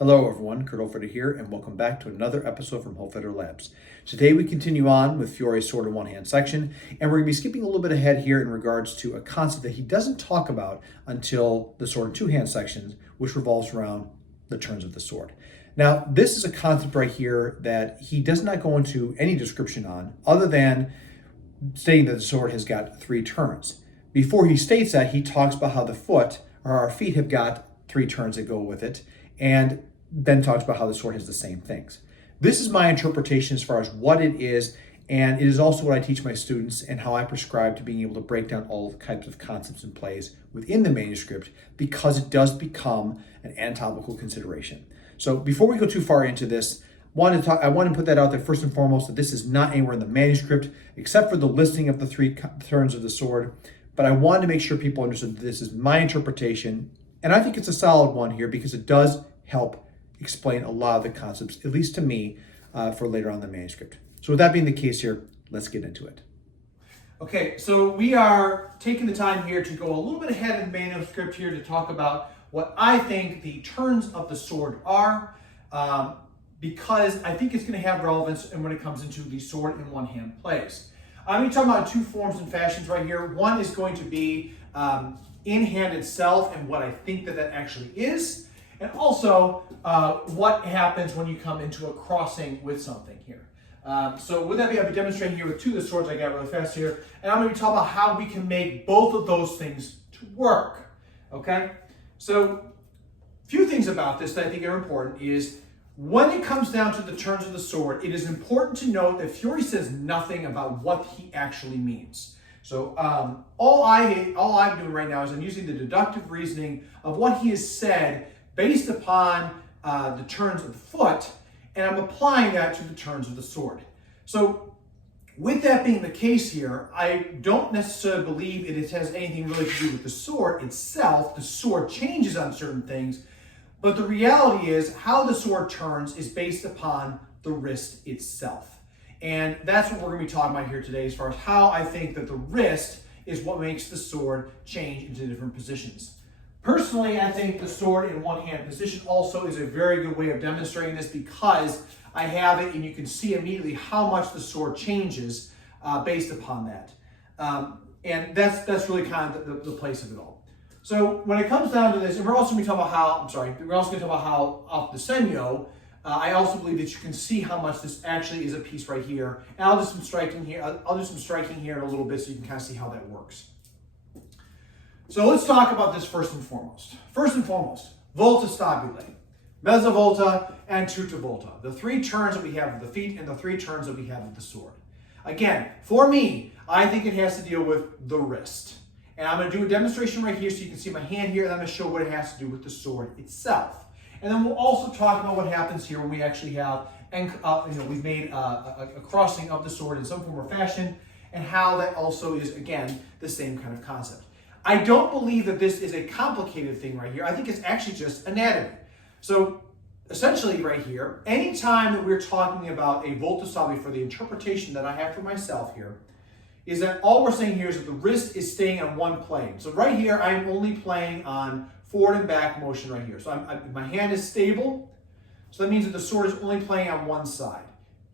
Hello everyone, Kurt Volta here, and welcome back to another episode from Volta Labs. Today we continue on with Fiore's sword in one hand section, and we're going to be skipping a little bit ahead here in regards to a concept that he doesn't talk about until the sword in two hand sections, which revolves around the turns of the sword. Now, this is a concept right here that he does not go into any description on, other than stating that the sword has got three turns. Before he states that, he talks about how the foot, or our feet, have got three turns that go with it, and then talks about how the sword has the same things. This is my interpretation as far as what it is, and it is also what I teach my students and how I prescribe to being able to break down all types of concepts and plays within the manuscript, because it does become an anatomical consideration. So before we go too far into this, I want to put that out there first and foremost, that this is not anywhere in the manuscript except for the listing of the three turns of the sword. But I wanted to make sure people understood that this is my interpretation, and I think it's a solid one here because it does help explain a lot of the concepts, at least to me, for later on in the manuscript. So with that being the case here, let's get into it. Okay, so we are taking the time here to go a little bit ahead of the manuscript here to talk about what I think the turns of the sword are, because I think it's going to have relevance when it comes into the sword in one hand plays. I'm going to talk about two forms and fashions right here. One is going to be in hand itself and what I think that actually is, and also what happens when you come into a crossing with something here. So with that being, I'll be demonstrating here with two of the swords I got really fast here, and I'm going to be talking about how we can make both of those things to work. Okay? So a few things about this that I think are important is when it comes down to the turns of the sword, it is important to note that Fiore says nothing about what he actually means. So all I'm doing right now is I'm using the deductive reasoning of what he has said based upon the turns of the foot, and I'm applying that to the turns of the sword. So with that being the case here, I don't necessarily believe it has anything really to do with the sword itself. The sword changes on certain things, but the reality is how the sword turns is based upon the wrist itself. And that's what we're going to be talking about here today, as far as how I think that the wrist is what makes the sword change into different positions. Personally, I think the sword in one hand position also is a very good way of demonstrating this, because I have it and you can see immediately how much the sword changes based upon that. And that's really kind of the place of it all. So when it comes down to this, and we're also going to talk about how off the segno, I also believe that you can see how much this actually is a piece right here. And I'll do some striking here. I'll do some striking here in a little bit so you can kind of see how that works. So let's talk about this first and foremost. First and foremost, volta stabile, mezza volta, and tutta volta. The three turns that we have of the feet and the three turns that we have of the sword. Again, for me, I think it has to deal with the wrist. And I'm going to do a demonstration right here so you can see my hand here, and I'm going to show what it has to do with the sword itself. And then we'll also talk about what happens here when we actually have, we've made a crossing of the sword in some form or fashion, and how that also is, again, the same kind of concept. I don't believe that this is a complicated thing right here. I think it's actually just anatomy. So essentially right here, anytime that we're talking about a volta stabile for the interpretation that I have for myself here, is that all we're saying here is that the wrist is staying on one plane. So right here, I'm only playing on forward and back motion right here. So my hand is stable. So that means that the sword is only playing on one side,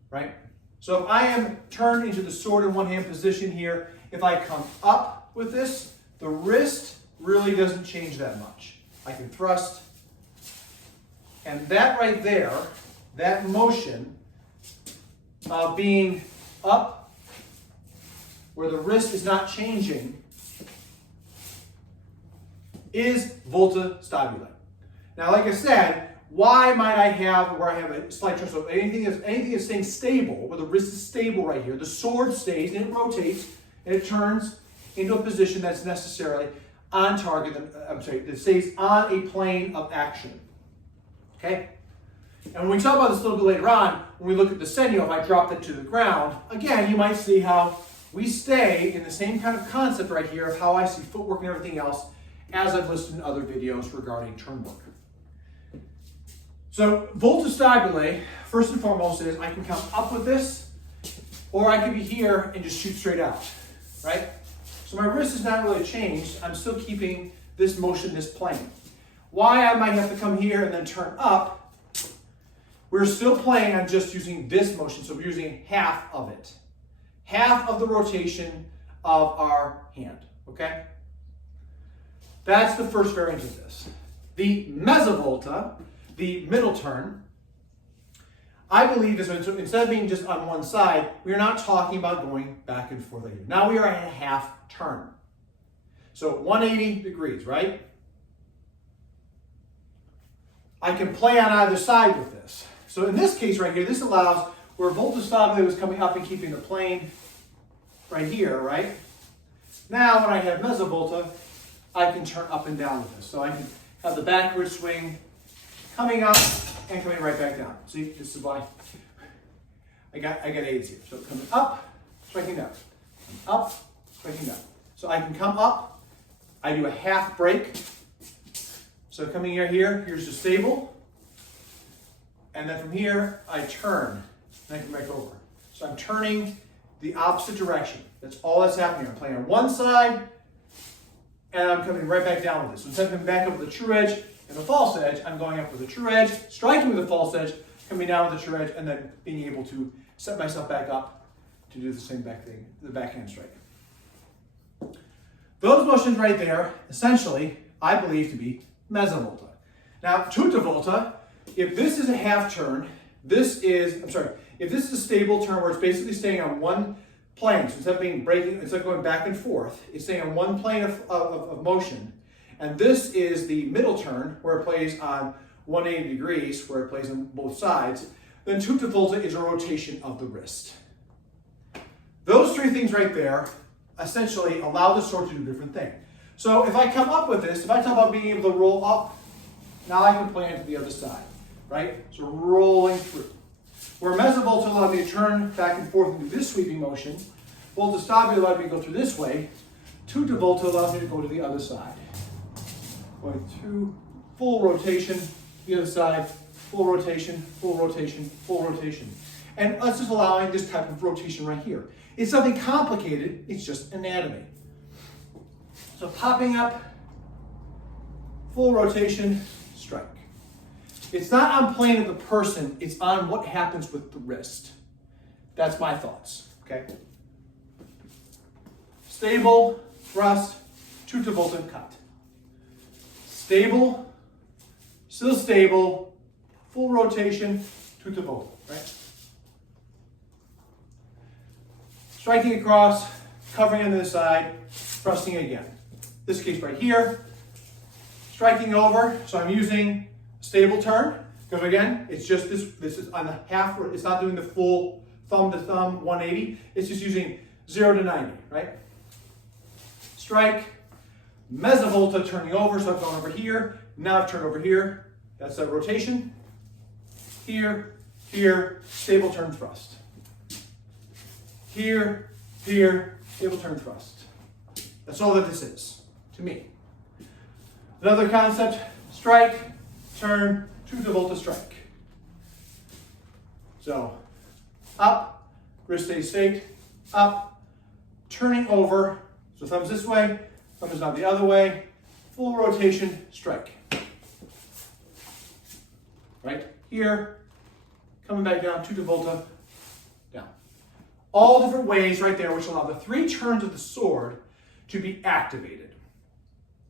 right? So if I am turned into the sword in one hand position here, if I come up with this, the wrist really doesn't change that much. I can thrust, and that right there, that motion of being up where the wrist is not changing is volta stabile. Now, like I said, why might I have where I have a slight turn? So anything that's staying stable, where the wrist is stable right here, the sword stays and it rotates and it turns into a position that's necessarily on target, that stays on a plane of action. Okay? And when we talk about this a little bit later on, when we look at the segno, if I drop that to the ground, again, you might see how we stay in the same kind of concept right here of how I see footwork and everything else, as I've listed in other videos regarding turn work. So volta stabile, first and foremost, is I can come up with this, or I could be here and just shoot straight out, right? So my wrist is not really changed. I'm still keeping this motion, this plane. Why I might have to come here and then turn up we're still playing on just using this motion, so we're using half of it. Half of the rotation of our hand, okay? That's the first variant of this. The mezzovolta, the middle turn, I believe is when, so instead of being just on one side, we are not talking about going back and forth like here. Now we are at a half turn. So 180 degrees, right? I can play on either side with this. So in this case right here, this allows where Volta stabile was coming up and keeping the plane right here, right? Now when I have mezzovolta, I can turn up and down with this. So I can have the backward swing coming up and coming right back down. See, this is why I got aids here. So coming up, striking down, up, striking down. So I can come up, I do a half break. So coming here, here's the stable. And then from here, I turn, and I come back over. So I'm turning the opposite direction. That's all that's happening. I'm playing on one side, and I'm coming right back down with this. So instead of coming back up with the true edge and the false edge, I'm going up with the true edge, striking with the false edge, coming down with the true edge, and then being able to set myself back up to do the same back thing, the backhand strike. Those motions right there, essentially, I believe to be mezzovolta. Now, tutta-volta, if this is a half turn, if this is a stable turn where it's basically staying on one plane, so instead of being breaking, instead of going back and forth, it's staying on one plane of motion. And this is the middle turn where it plays on 180 degrees, where it plays on both sides, then tutta-volta is a rotation of the wrist. Those three things right there essentially allow the sword to do a different thing. So if I come up with this, if I talk about being able to roll up, now I can play into the other side, right? So rolling through. Where mezzovolta allowed me to turn back and forth and do this sweeping motion, Volta stabile allowed me to go through this way, tutta-volta allowed me to go to the other side. Going through, full rotation, the other side, full rotation, full rotation, full rotation. And that's just allowing this type of rotation right here. It's nothing complicated, it's just anatomy. So popping up, full rotation, strike. It's not on plane of the person, it's on what happens with the wrist. That's my thoughts, okay? Stable, thrust, tutta-volta, cut. Stable, still stable, full rotation, tutta-volta, right? Striking across, covering on the side, thrusting again. This case right here, striking over, so I'm using stable turn, because again, it's just this is on the half, it's not doing the full thumb to thumb 180, it's just using 0 to 90, right? Strike, mezzovolta turning over, so I've gone over here, now I've turned over here, that's a rotation, here, here, stable turn thrust. Here, here, stable turn thrust. That's all that this is, to me. Another concept, strike, turn, tutta-volta, strike. So, up, wrist stays straight, up, turning over, so thumb's this way, thumb is now the other way, full rotation, strike. Right here, coming back down, tutta-volta, down. All different ways right there which allow the three turns of the sword to be activated.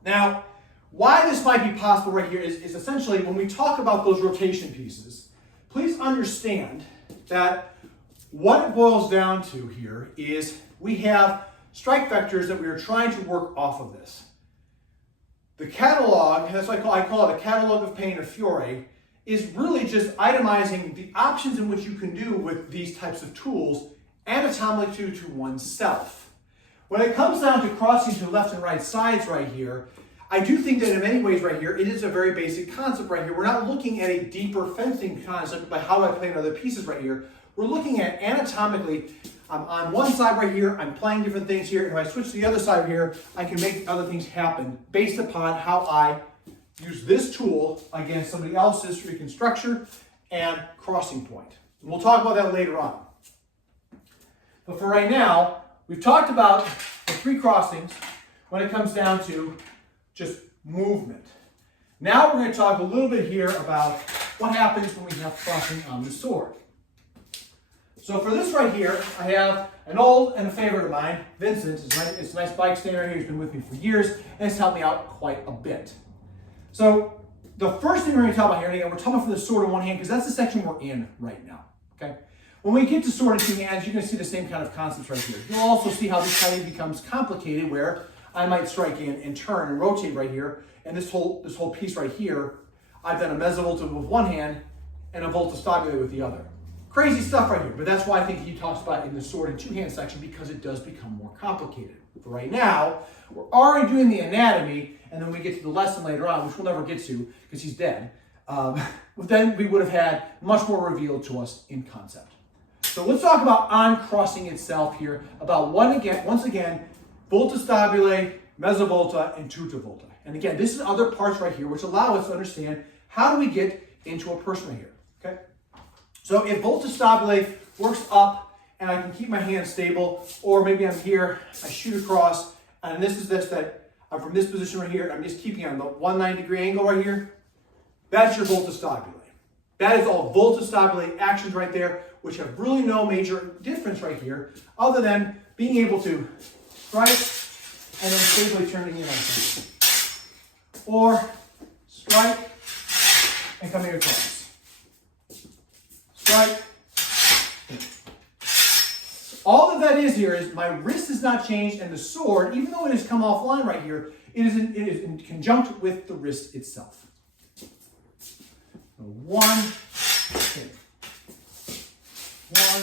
Now, why this might be possible right here is essentially when we talk about those rotation pieces, please understand that what it boils down to here is we have strike vectors that we are trying to work off of this. The catalog, that's what I call it a catalog of pain of Fiore, is really just itemizing the options in which you can do with these types of tools anatomically to oneself. When it comes down to crossing to left and right sides right here, I do think that in many ways right here, it is a very basic concept right here. We're not looking at a deeper fencing concept by how I play in other pieces right here. We're looking at anatomically, on one side right here, I'm playing different things here. And if I switch to the other side here, I can make other things happen based upon how I use this tool against somebody else's freaking structure and crossing point. And we'll talk about that later on. But for right now, we've talked about the three crossings when it comes down to just movement. Now we're going to talk a little bit here about what happens when we have crossing on the sword. So for this right here, I have an old and a favorite of mine, Vincent. It's a nice bike stand right here. He's been with me for years, and it's helped me out quite a bit. So the first thing we're going to talk about here, and again, we're talking about for the sword in one hand because that's the section we're in right now. Okay. When we get to sword in two hands, you're going to see the same kind of concepts right here. You'll also see how this kind of becomes complicated, where I might strike in and turn and rotate right here, and this whole piece right here, I've done a mezzovolta with one hand and a volta stabile with the other. Crazy stuff right here, but that's why I think he talks about it in the sword in two hand section, because it does become more complicated. For right now, we're already doing the anatomy, and then we get to the lesson later on, which we'll never get to because he's dead. Then we would have had much more revealed to us in concept. So let's talk about on crossing itself here, about once again, volta stabile, mezzovolta, and tutta volta. And again, this is other parts right here which allow us to understand how do we get into a person right here. Okay? So if volta stabile works up and I can keep my hand stable, or maybe I'm here, I shoot across, and this is that I'm from this position right here, I'm just keeping on the 190-degree angle right here, that's your volta stabile. That is all volta stabile actions right there, which have really no major difference right here, other than being able to strike and then stably turning in on something. Or strike and coming across. Strike. All that is here is my wrist has not changed, and the sword, even though it has come offline right here, it is in conjunct with the wrist itself. So one, hit. One,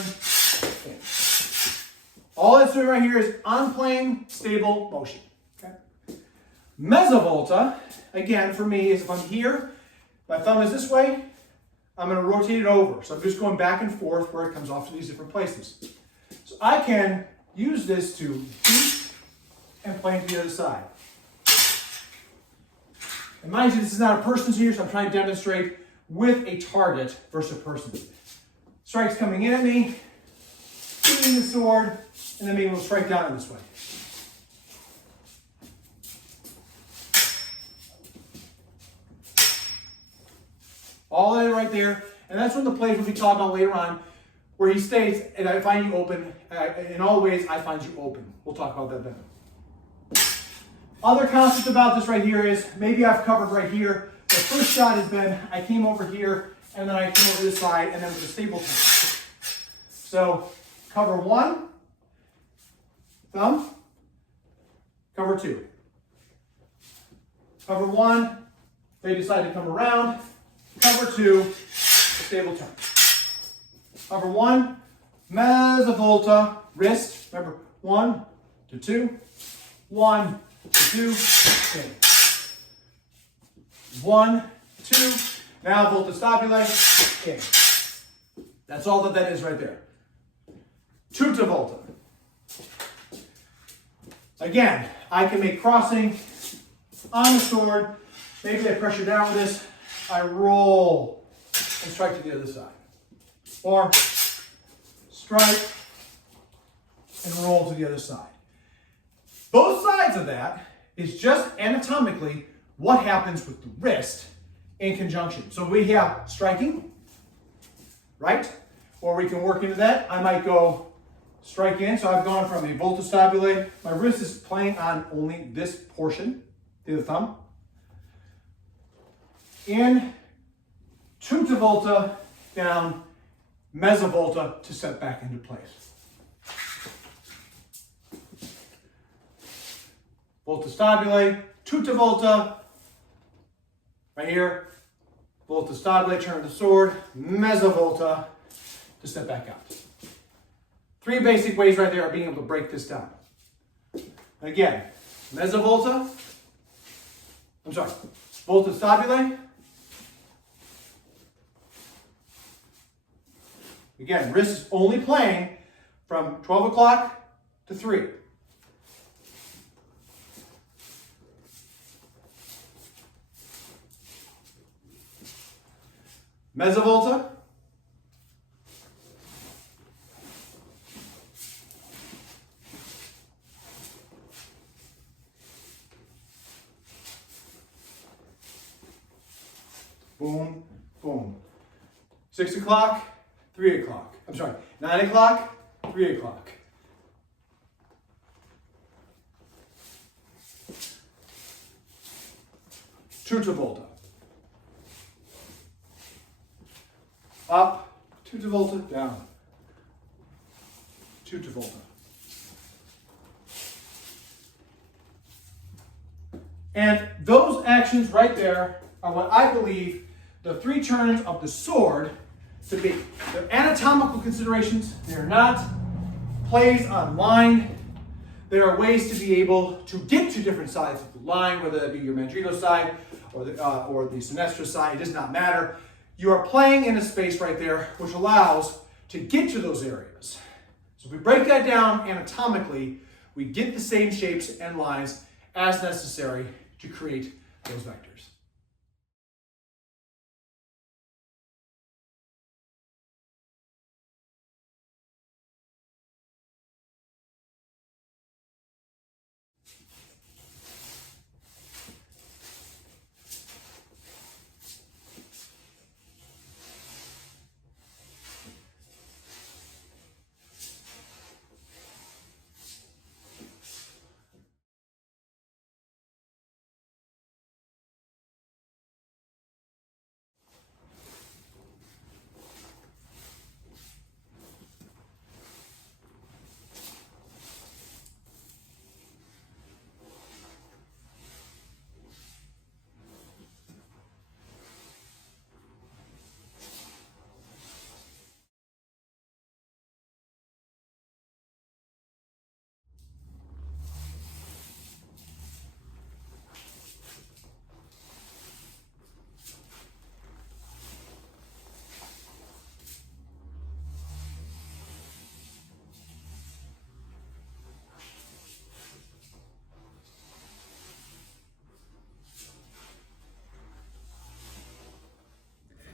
hit. All it's doing right here is on plane, stable motion. Okay? Mezzovolta, again, for me, is if I'm here, my thumb is this way, I'm going to rotate it over. So I'm just going back and forth where it comes off to these different places. So I can use this to beat and plane to the other side. And mind you, this is not a person's here, so I'm trying to demonstrate with a target versus a person. Strike's coming in at me, shooting the sword, and then being able to strike down in this way. All that right there, and that's one of the plays we'll be talking about later on, where he states, and I find you open, in all ways I find you open. We'll talk about that then. Other concept about this right here is, maybe I've covered right here, the first shot has been, I came over here, and then I came over this side, and then with a stable turn. So, cover one, thumb, cover two. Cover one, they decide to come around, cover two, stable turn. Cover one, mezzovolta, wrist, remember, 1 to 2, 1 to 2, okay. 1, 2, now volta stabile, okay. That's all that is right there. Tutta volta. Again, I can make crossing on the sword. Maybe I pressure down with this. I roll and strike to the other side. Or strike and roll to the other side. Both sides of that is just anatomically what happens with the wrist in conjunction. So we have striking, right? Or we can work into that. I might go strike in. So I've gone from a volta stabile. My wrist is playing on only this portion, the thumb. In, tutta volta, down, mezzovolta to set back into place. Volta stabile, tutta volta, right here. Volta stabile, turn the sword, mezzovolta to step back out. 3 basic ways right there of being able to break this down. Again, mezzovolta, volta stabile. Again, wrist is only playing from 12 o'clock to 3. Mezzovolta. Boom, boom. 6 o'clock, 3 o'clock. I'm sorry, 9 o'clock, 3 o'clock. Tuta Volta. Up, Tuta Volta, down. Tuta Volta. And those actions right there are what I believe the 3 turns of the sword to be. They're anatomical considerations. They're not plays on line. There are ways to be able to get to different sides of the line, whether that be your mandrito side or the sinestra side. It does not matter. You are playing in a space right there which allows to get to those areas. So if we break that down anatomically, we get the same shapes and lines as necessary to create those vectors.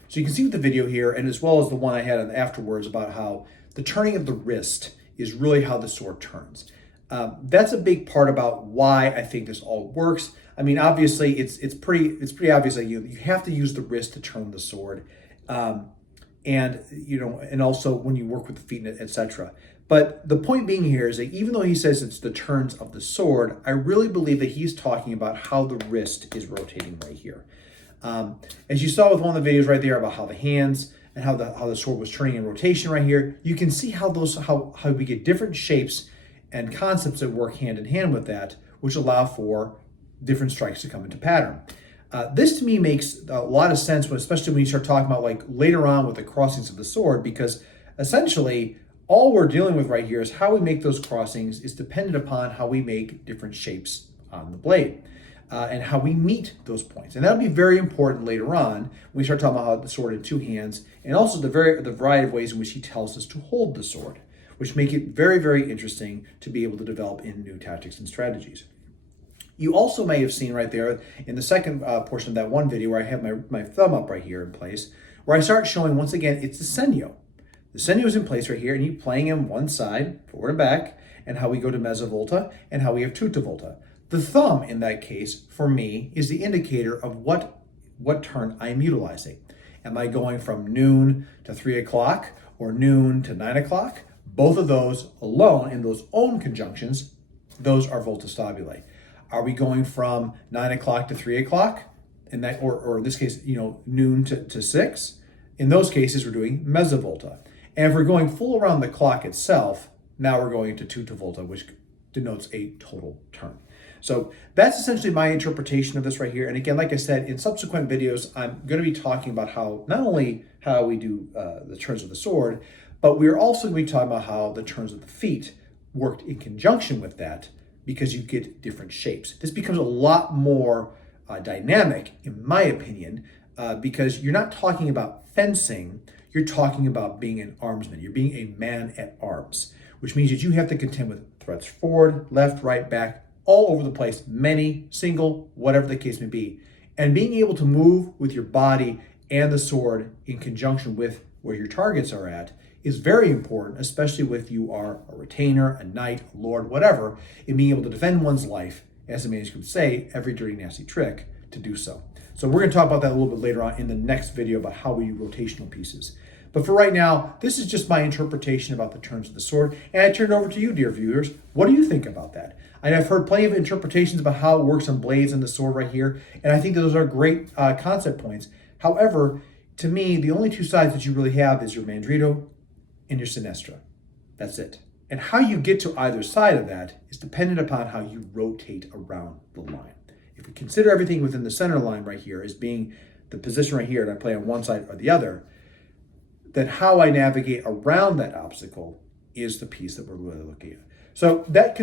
So you can see with the video here, and as well as the one I had afterwards about how the turning of the wrist is really how the sword turns. That's a big part about why I think this all works. I mean, obviously, it's pretty obvious that you have to use the wrist to turn the sword, and also when you work with the feet, etc. But the point being here is that even though he says it's the turns of the sword, I really believe that he's talking about how the wrist is rotating right here. As you saw with one of the videos right there about how the hands and how the sword was turning in rotation right here, you can see how we get different shapes and concepts that work hand in hand with that, which allow for different strikes to come into pattern. This to me makes a lot of sense, especially when you start talking about like later on with the crossings of the sword, because essentially all we're dealing with right here is how we make those crossings is dependent upon how we make different shapes on the blade. And how we meet those points. And that'll be very important later on when we start talking about how the sword in 2 hands, and also the variety of ways in which he tells us to hold the sword, which make it very, very interesting to be able to develop in new tactics and strategies. You also may have seen right there in the second portion of that one video where I have my thumb up right here in place, where I start showing once again it's the segno. The segno is in place right here, and you're playing in one side, forward and back, and how we go to mezza volta, and how we have tuta volta. The thumb, in that case, for me, is the indicator of what turn I'm utilizing. Am I going from noon to 3 o'clock or noon to 9 o'clock? Both of those alone, in those own conjunctions, those are volta stabile. Are we going from 9 o'clock to 3 o'clock? Or in this case, noon to 6? In those cases, we're doing mezza volta. And if we're going full around the clock itself, now we're going to tuta volta, which denotes a total turn. So that's essentially my interpretation of this right here. And again, like I said, in subsequent videos, I'm going to be talking about how not only how we do the turns of the sword, but we're also going to be talking about how the turns of the feet worked in conjunction with that, because you get different shapes. This becomes a lot more dynamic, in my opinion, because you're not talking about fencing, you're talking about being an armsman. You're being a man at arms, which means that you have to contend with threats forward, left, right, back, all over the place, many, single, whatever the case may be. And being able to move with your body and the sword in conjunction with where your targets are at is very important, especially if you are a retainer, a knight, a lord, whatever, in being able to defend one's life, as the manuscripts say, every dirty, nasty trick to do so. So we're going to talk about that a little bit later on in the next video about how we do rotational pieces. But for right now, this is just my interpretation about the turns of the sword. And I turn it over to you, dear viewers. What do you think about that? And I've heard plenty of interpretations about how it works on blades and the sword right here. And I think those are great concept points. However, to me, the only two sides that you really have is your mandrito and your sinestra. That's it. And how you get to either side of that is dependent upon how you rotate around the line. If we consider everything within the center line right here as being the position right here, and I play on one side or the other, then how I navigate around that obstacle is the piece that we're really looking at. So that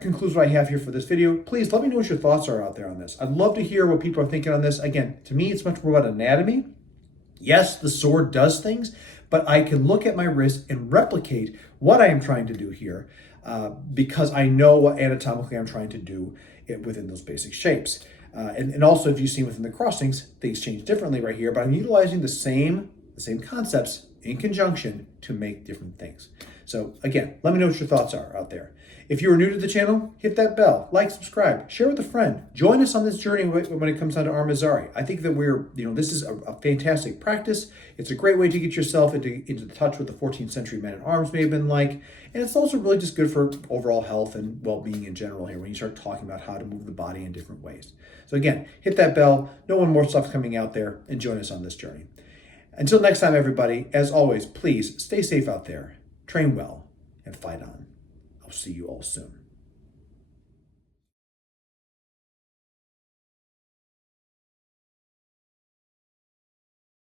concludes what I have here for this video. Please let me know what your thoughts are out there on this. I'd love to hear what people are thinking on this. Again, to me, it's much more about anatomy. Yes, the sword does things, but I can look at my wrist and replicate what I am trying to do here because I know what anatomically I'm trying to do within those basic shapes. And also, if you've seen within the crossings, things change differently right here, but I'm utilizing the same concepts in conjunction to make different things. So again, let me know what your thoughts are out there. If you are new to the channel, hit that bell, like, subscribe, share with a friend. Join us on this journey when it comes down to Armazari. I think that this is a fantastic practice. It's a great way to get yourself into touch with the 14th century men at arms may have been like. And it's also really just good for overall health and well-being in general here when you start talking about how to move the body in different ways. So again, hit that bell, know when more stuff's coming out there, and join us on this journey. Until next time, everybody, as always, please stay safe out there, train well, and fight on. I'll see you all soon.